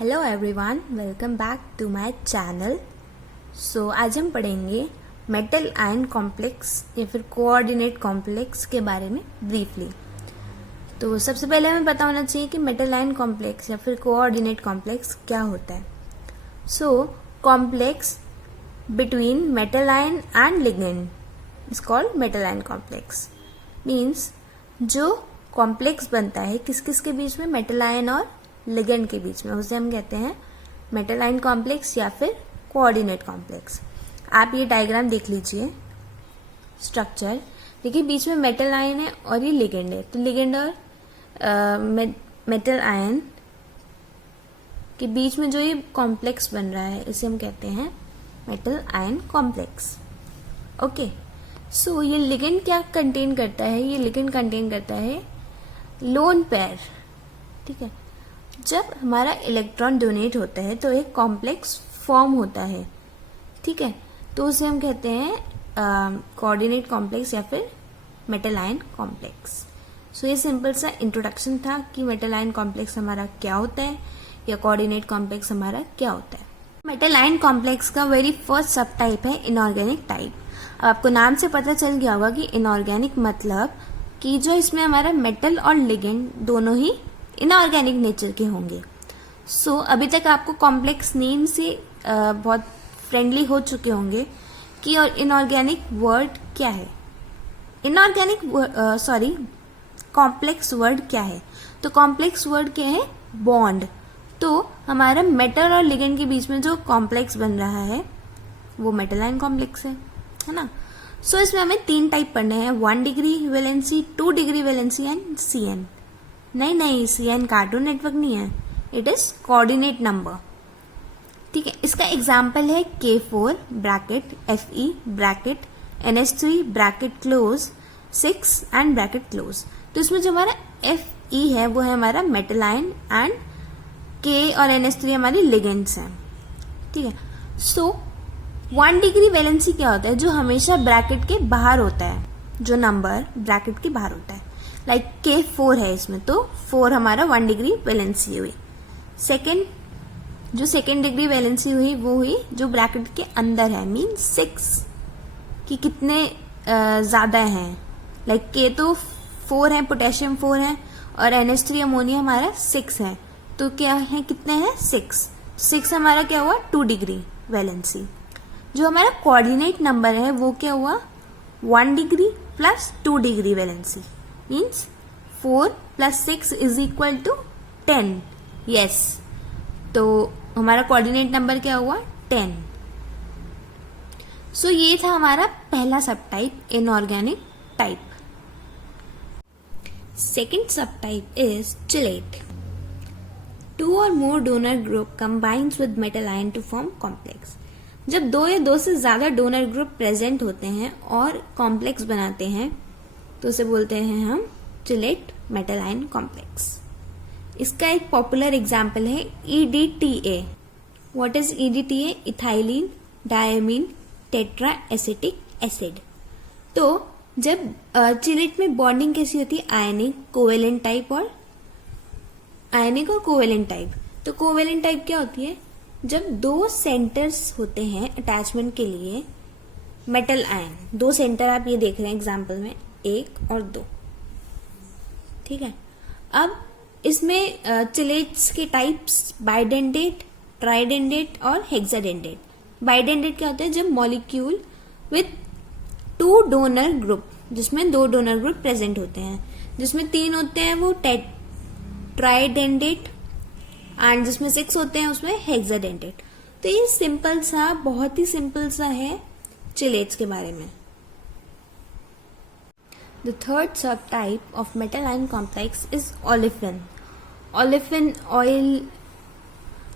Hello everyone, welcome back to my channel. So आज हम पढ़ेंगे मेटल आयन कॉम्प्लेक्स या फिर कोऑर्डिनेट कॉम्प्लेक्स के बारे में ब्रीफली। तो सबसे पहले हमें पता होना चाहिए कि मेटल आयन कॉम्प्लेक्स या फिर कोऑर्डिनेट कॉम्प्लेक्स क्या होता है। So complex between metal ion and ligand is called metal ion complex. Means जो कॉम्प्लेक्स बनता है किस किस के बीच में, मेटल आयन और लिगेंड के बीच में, उसे हम कहते हैं मेटल आयन कॉम्प्लेक्स या फिर कोऑर्डिनेट कॉम्प्लेक्स। आप ये डायग्राम देख लीजिए, स्ट्रक्चर देखिए, बीच में मेटल आयन है और ये लिगेंड है। तो लिगेंड और मेटल आयन के बीच में जो ये कॉम्प्लेक्स बन रहा है इसे हम कहते हैं मेटल आयन कॉम्प्लेक्स। ओके, सो ये लिगेंड क्या कंटेन करता है? ये लिगेंड कंटेन करता है लोन पेयर। ठीक है, जब हमारा इलेक्ट्रॉन डोनेट होता है तो एक कॉम्प्लेक्स फॉर्म होता है। ठीक है, तो उसे हम कहते हैं कोऑर्डिनेट कॉम्प्लेक्स या फिर मेटल आयन कॉम्प्लेक्स। सो ये सिंपल सा इंट्रोडक्शन था कि मेटल आयन कॉम्प्लेक्स हमारा क्या होता है या कोऑर्डिनेट कॉम्प्लेक्स हमारा क्या होता है। मेटल आयन कॉम्प्लेक्स का वेरी फर्स्ट सब टाइप है इनऑर्गेनिक टाइप। अब आपको नाम से पता चल गया होगा कि इनऑर्गेनिक मतलब कि जो इसमें हमारा मेटल और लिगेंड दोनों ही इनऑर्गेनिक नेचर के होंगे। सो अभी तक आपको कॉम्प्लेक्स नेम से बहुत फ्रेंडली हो चुके होंगे कि और इनऑर्गेनिक वर्ड क्या है, कॉम्प्लेक्स वर्ड क्या है। तो कॉम्प्लेक्स वर्ड क्या है? बॉन्ड। तो हमारा मेटल और लिगेंड के बीच में जो कॉम्प्लेक्स बन रहा है वो मेटल आयन कॉम्प्लेक्स है ना। सो इसमें हमें 3 टाइप पढ़ने हैं, 1 degree valency, 2 degree valency and CN। नहीं, CN कार्टून नेटवर्क नहीं है, इट इज कोऑर्डिनेट नंबर। ठीक है, इसका एग्जाम्पल है K4 bracket Fe bracket NH3 bracket close 6 and bracket close. तो इसमें जो हमारा Fe है वो है हमारा मेटल आयन एंड K और NH3 हमारी लिगेंड्स हैं। ठीक है, सो 1 डिग्री वैलेंसी क्या होता है? जो हमेशा ब्रैकेट के बाहर होता है, जो नंबर ब्रैकेट के बाहर होता है। लाइक K4 है इसमें, तो 4 हमारा 1 डिग्री वैलेंसी हुई। जो सेकेंड डिग्री वैलेंसी हुई वो हुई जो ब्रैकेट के अंदर है, मीन 6 कि कितने ज्यादा हैं। लाइक K तो 4 है, पोटेशियम 4 है और NH3 अमोनिया हमारा 6 है। तो क्या है, कितने हैं? 6 हमारा क्या हुआ? 2 डिग्री वैलेंसी। जो हमारा कोऑर्डिनेट नंबर है वो क्या हुआ? 1 degree plus 2 degree valency, means 4 + 6 is equal to 10। Yes, तो हमारा कोऑर्डिनेट नंबर क्या हुआ? 10। सो ये था हमारा पहला सब टाइप, इनऑर्गेनिक टाइप। सेकेंड सब type is chelate. 2 or more donor group combines with metal ion to form complex। जब 2 या 2 से ज्यादा डोनर ग्रुप प्रेजेंट होते हैं और कॉम्प्लेक्स बनाते हैं तो उसे बोलते हैं हम चिलेट मेटल आयन कॉम्प्लेक्स। इसका एक पॉपुलर एग्जाम्पल है EDTA। What is EDTA? Ethylene diamine tetra acetic acid. तो जब चिलेट में बॉन्डिंग कैसी होती है? आयनिक, कोवेलेंट टाइप और कोवेलेंट टाइप। तो कोवेलेंट टाइप क्या होती है? जब 2 सेंटर्स होते हैं अटैचमेंट के लिए, मेटल आयन, 2 सेंटर आप ये देख रहे हैं एग्जाम्पल में, 1 और 2। ठीक है, अब इसमें चिलेट्स के टाइप्स बाइडेंडेट, ट्राइडेंडेट और हेक्साडेंडेट। बाइडेंडेट क्या होता है? जब मॉलिक्यूल विथ 2 डोनर ग्रुप, जिसमें 2 डोनर ग्रुप प्रेजेंट होते हैं, जिसमें 3 होते हैं वो ट्राइडेंडेट एंड जिसमें 6 होते हैं उसमें हेक्साडेंडेट। तो ये सिंपल सा, बहुत ही सिंपल सा है चिलेट्स के बारे में। The third subtype of metal ion complex is olefin। olefin oil,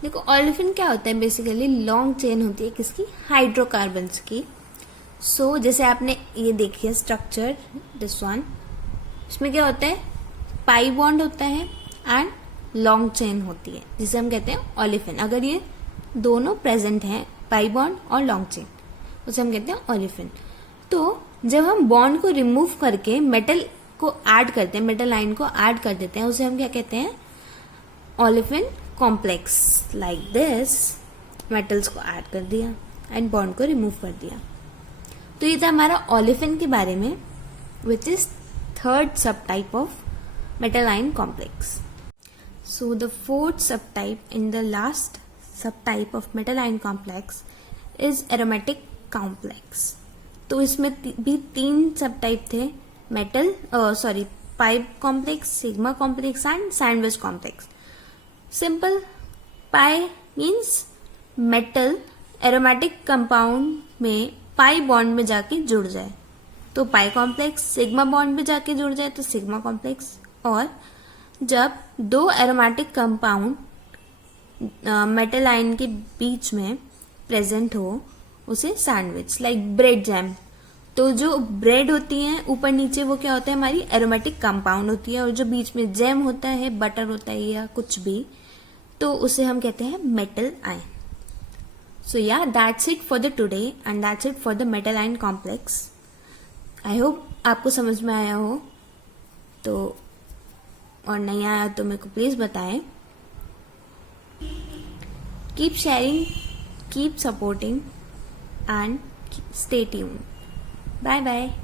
देखो olefin क्या होता है? बेसिकली लॉन्ग चेन होती है किसकी? हाइड्रोकार्बन्स की। सो जैसे आपने ये देखिए स्ट्रक्चर, दिस वन, इसमें क्या होता है? पाई बॉन्ड होता है एंड लॉन्ग चेन होती है जिसे हम कहते हैं olefin। अगर ये दोनों प्रेजेंट हैं, पाई बॉन्ड और लॉन्ग चेन, उसे हम कहते हैं olefin। तो जब हम बॉन्ड को रिमूव करके मेटल को ऐड करते हैं, मेटल आयन को ऐड कर देते हैं, उसे हम क्या कहते हैं? olefin complex like this metals को ऐड कर दिया एंड बॉन्ड को रिमूव कर दिया। तो ये था हमारा ओलेफिन के बारे में, which is third sub type of metal ion complex. So the fourth sub type in the last sub type of metal ion complex is aromatic complex. तो इसमें भी 3 सब टाइप थे, pi complex, sigma complex and sandwich complex. Simple, pi means metal aromatic compound में pi bond में जाके जुड़ जाए तो पाई कॉम्प्लेक्स, सिग्मा बॉन्ड में जाके जुड़ जाए तो सिग्मा कॉम्प्लेक्स, और जब 2 एरोमेटिक कंपाउंड मेटल आयन के बीच में प्रेजेंट हो उसे सैंडविच, लाइक ब्रेड जैम। तो जो ब्रेड होती है ऊपर नीचे वो क्या होता है, हमारी एरोमेटिक कंपाउंड होती है, और जो बीच में जैम होता है, बटर होता है या कुछ भी, तो उसे हम कहते हैं metal ion. So yeah, that's it for the today and that's it for the metal ion complex. I hope आपको समझ में आया हो, तो और नहीं आया तो मेरे को प्लीज बताएं। Keep sharing, keep supporting and stay tuned. Bye bye.